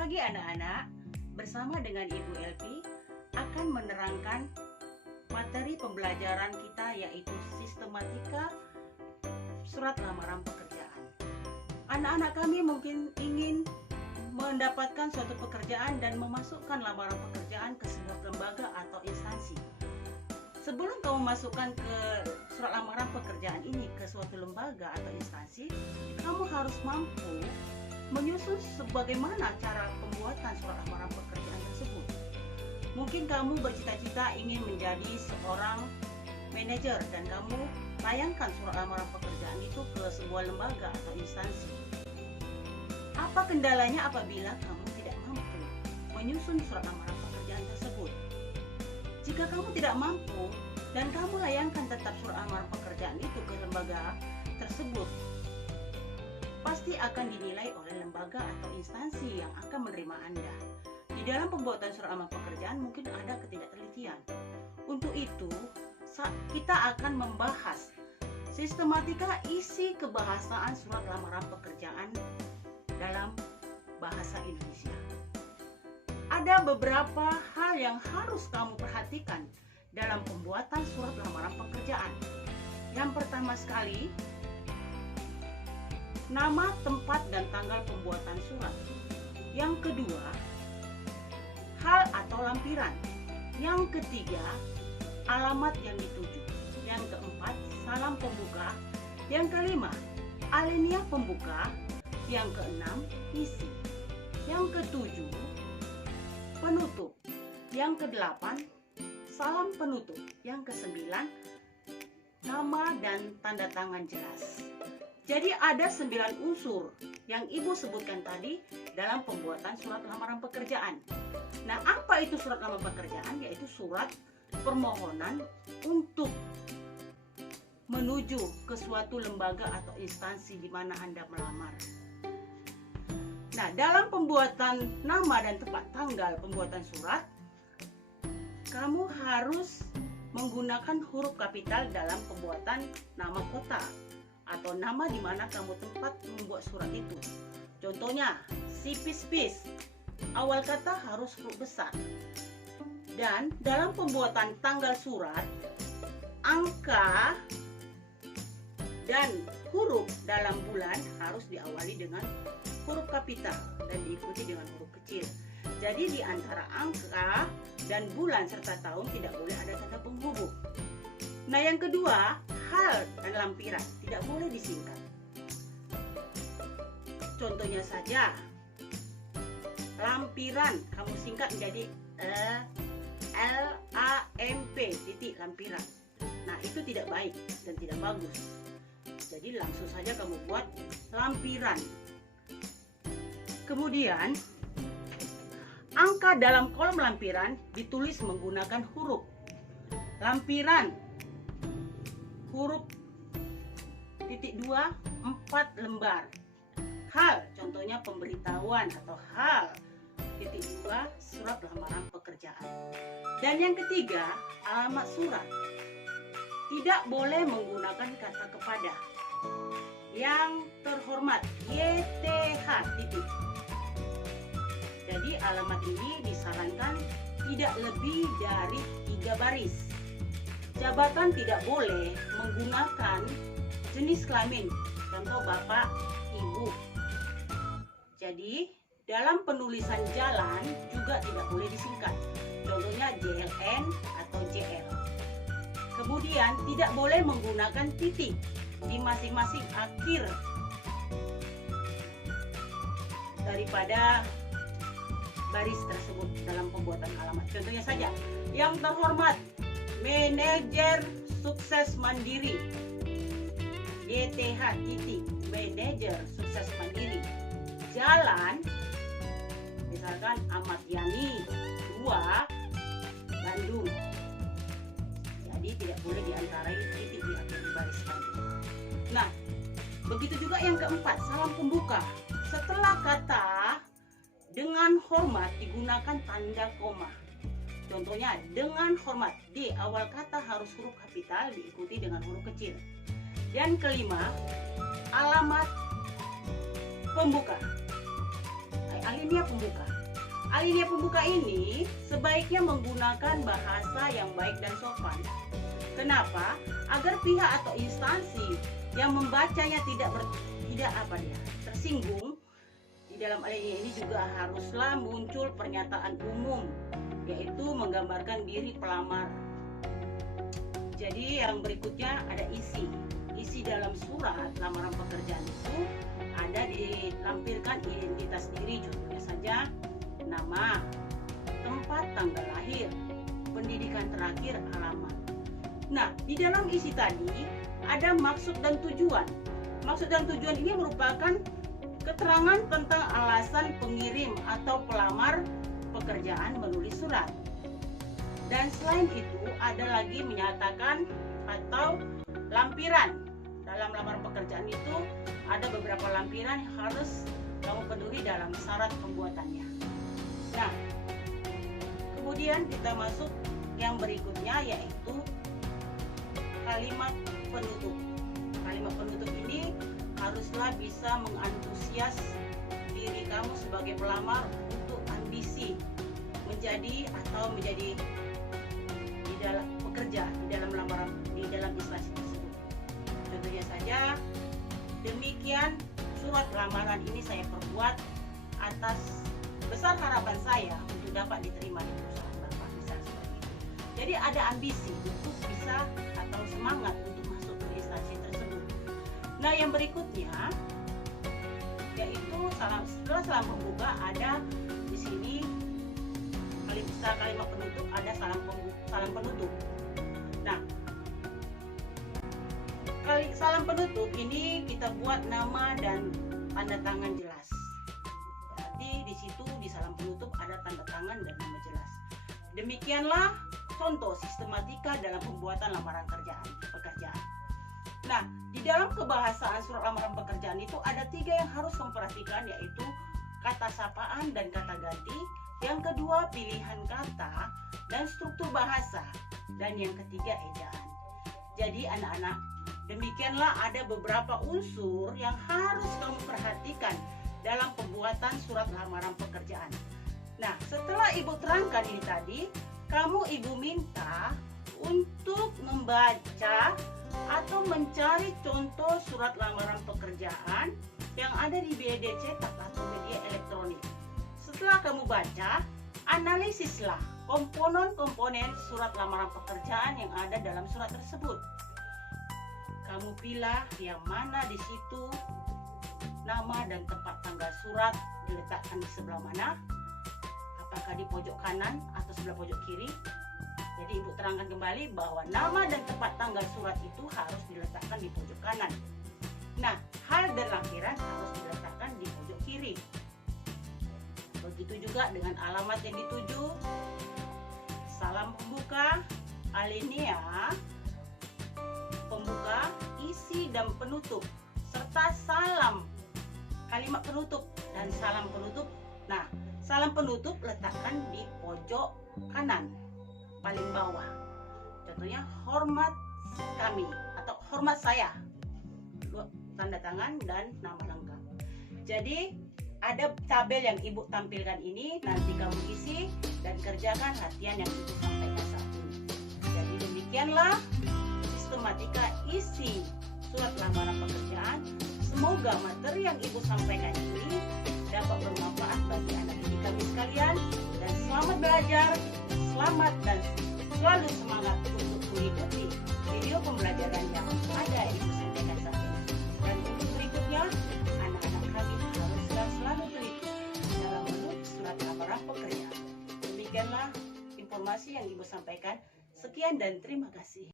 pagi anak-anak, bersama dengan Ibu Elvi akan menerangkan materi pembelajaran kita yaitu sistematika surat lamaran pekerjaan. Anak-anak kami mungkin ingin mendapatkan suatu pekerjaan dan memasukkan lamaran pekerjaan ke sebuah lembaga atau instansi. Sebelum kamu masukkan ke surat lamaran pekerjaan ini ke suatu lembaga atau instansi, kamu harus mampu menyusun sebagaimana cara pembuatan surat lamaran pekerjaan tersebut. Mungkin kamu bercita-cita ingin menjadi seorang manajer dan kamu layangkan surat lamaran pekerjaan itu ke sebuah lembaga atau instansi. Apa kendalanya apabila kamu tidak mampu menyusun surat lamaran pekerjaan tersebut? Jika kamu tidak mampu dan kamu layangkan tetap surat lamaran pekerjaan itu ke lembaga tersebut, pasti akan dinilai oleh lembaga atau instansi yang akan menerima Anda. Di dalam pembuatan surat lamaran pekerjaan mungkin ada ketidaktelitian. Untuk itu, kita akan membahas sistematika isi kebahasaan surat lamaran pekerjaan dalam bahasa Indonesia. Ada beberapa hal yang harus kamu perhatikan dalam pembuatan surat lamaran pekerjaan. Yang pertama sekali, nama, tempat, dan tanggal pembuatan surat. Yang kedua, hal atau lampiran. Yang ketiga, alamat yang dituju. Yang keempat, salam pembuka. Yang kelima, alinea pembuka. Yang keenam, isi. Yang ketujuh, penutup. Yang kedelapan, salam penutup. Yang kesembilan, nama dan tanda tangan jelas. Jadi ada 9 unsur yang Ibu sebutkan tadi dalam pembuatan surat lamaran pekerjaan. Nah, apa itu surat lamaran pekerjaan? Yaitu surat permohonan untuk menuju ke suatu lembaga atau instansi di mana Anda melamar. Nah, dalam pembuatan nama dan tempat tanggal pembuatan surat, kamu harus menggunakan huruf kapital dalam pembuatan nama kota atau nama di mana kamu tempat membuat surat itu. Contohnya, si pis-pis, awal kata harus huruf besar. Dan dalam pembuatan tanggal surat, angka dan huruf dalam bulan harus diawali dengan huruf kapital dan diikuti dengan huruf kecil. Jadi di antara angka dan bulan serta tahun tidak boleh ada tanda penghubung. Nah, yang kedua, hal dan lampiran tidak boleh disingkat. Contohnya saja, lampiran kamu singkat menjadi LAMP titik lampiran. Nah, itu tidak baik dan tidak bagus. Jadi langsung saja kamu buat lampiran. Kemudian angka dalam kolom lampiran ditulis menggunakan huruf. Lampiran huruf titik 2, 4 lembar. Hal, contohnya pemberitahuan atau hal titik 2 surat lamaran pekerjaan. Dan yang ketiga, alamat surat. Tidak boleh menggunakan kata kepada. Yang terhormat, YTH titik. Jadi alamat ini disarankan tidak lebih dari 3 baris. Jabatan tidak boleh menggunakan jenis kelamin, contoh bapak, ibu. Jadi dalam penulisan jalan juga tidak boleh disingkat, contohnya JLN atau JL. Kemudian tidak boleh menggunakan titik di masing-masing akhir daripada baris tersebut dalam pembuatan alamat. Contohnya saja, yang terhormat manajer sukses mandiri, YTH titik, manajer sukses mandiri. Jalan, misalkan Ahmad Yani 2, Bandung. Jadi tidak boleh diantarai titik di akhir baris tadi. Nah, begitu juga yang keempat, salam pembuka. Setelah kata dengan hormat digunakan tanda koma. Contohnya, dengan hormat, di awal kata harus huruf kapital diikuti dengan huruf kecil. Dan kelima, alamat pembuka. alinea pembuka. Alinea pembuka ini sebaiknya menggunakan bahasa yang baik dan sopan. Kenapa? Agar pihak atau instansi yang membacanya tidak tersinggung. Di dalam alinea ini juga haruslah muncul pernyataan umum, yaitu menggambarkan diri pelamar. Jadi yang berikutnya ada isi. Isi dalam surat lamaran pekerjaan itu ada dilampirkan identitas diri, contohnya saja nama, tempat tanggal lahir, pendidikan terakhir, alamat. Nah, di dalam isi tadi ada maksud dan tujuan. Maksud dan tujuan ini merupakan keterangan tentang alasan pengirim atau pelamar pekerjaan menulis surat. Dan selain itu ada lagi menyatakan atau lampiran. Dalam lamaran pekerjaan itu ada beberapa lampiran yang harus kamu penuhi dalam syarat pembuatannya. Nah, kemudian kita masuk yang berikutnya, yaitu kalimat penutup. Kalimat penutup ini haruslah bisa mengantusias diri kamu sebagai pelamar untuk ambisi menjadi di dalam pekerja di dalam lamaran, di dalam instansi tersebut. Contohnya saja, demikian surat lamaran ini saya perbuat atas besar harapan saya untuk dapat diterima di perusahaan Bapak, misalnya seperti itu. Jadi ada ambisi untuk bisa atau semangat untuk masuk ke instansi tersebut. Nah, yang berikutnya yaitu setelah salam pembuka ada di sini kalimat penutup, ada salam penutup. Nah, salam penutup ini kita buat nama dan tanda tangan jelas. Berarti di situ di salam penutup ada tanda tangan dan nama jelas. Demikianlah contoh sistematika dalam pembuatan lamaran pekerjaan. Nah, di dalam kebahasaan surat lamaran pekerjaan itu ada 3 yang harus kamu perhatikan, yaitu kata sapaan dan kata ganti. Yang kedua, pilihan kata dan struktur bahasa. Dan yang ketiga, ejaan. Jadi anak-anak, demikianlah ada beberapa unsur yang harus kamu perhatikan dalam pembuatan surat lamaran pekerjaan. Nah, setelah Ibu terangkan ini tadi, Ibu minta untuk membaca atau mencari contoh surat lamaran pekerjaan yang ada di media cetak atau media elektronik. Setelah kamu baca, analisislah komponen-komponen surat lamaran pekerjaan yang ada dalam surat tersebut. Kamu pilih yang mana di situ nama dan tempat tanggal surat diletakkan di sebelah mana, apakah di pojok kanan atau sebelah pojok kiri. Jadi Ibu terangkan kembali bahwa nama dan tempat tanggal surat itu harus diletakkan di pojok kanan. Nah, hal dan lampiran harus diletakkan di pojok kiri. Begitu juga dengan alamat yang dituju, salam pembuka, alinea pembuka, isi dan penutup, serta salam kalimat penutup dan salam penutup. Nah, salam penutup letakkan di pojok kanan paling bawah. Contohnya, hormat kami atau hormat saya, tanda tangan dan nama lengkap. Jadi ada tabel yang Ibu tampilkan ini, nanti kamu isi dan kerjakan latihan yang Ibu sampaikan saat ini. Jadi demikianlah sistematika isi surat lamaran pekerjaan. Semoga materi yang Ibu sampaikan ini dapat bermanfaat bagi anak didik kami sekalian, dan selamat belajar, selamat dan selalu semangat untuk mengikuti video pembelajaran yang ada Ibu sampaikan saat ini. Dan untuk berikutnya, anak-anak kami haruslah selalu teliti dalam menulis surat lamaran pekerjaan. Demikianlah informasi yang Ibu sampaikan. Sekian dan terima kasih.